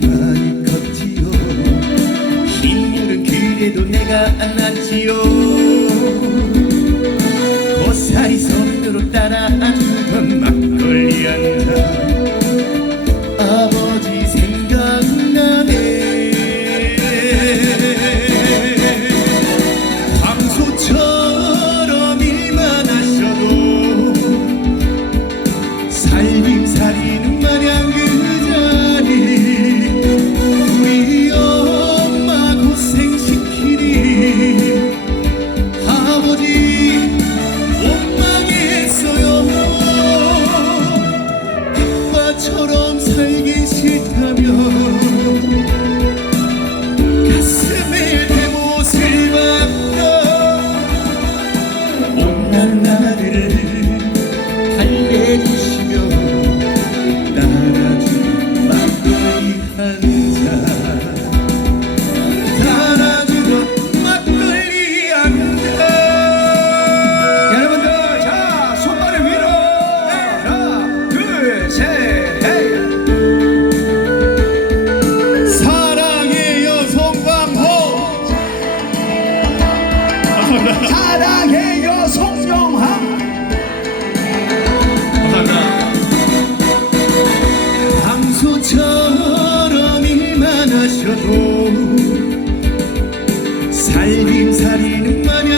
많이 컸지요. 힘들은 그래도 내가 안았지요 살림살이는 마냥 그 자리. 우리 엄마 고생시키니 아버지 원망했어요. 아빠처럼 살기 싫다면 사랑해요 송영함. 방수처럼 일만 하셔도 살림살이는 마냥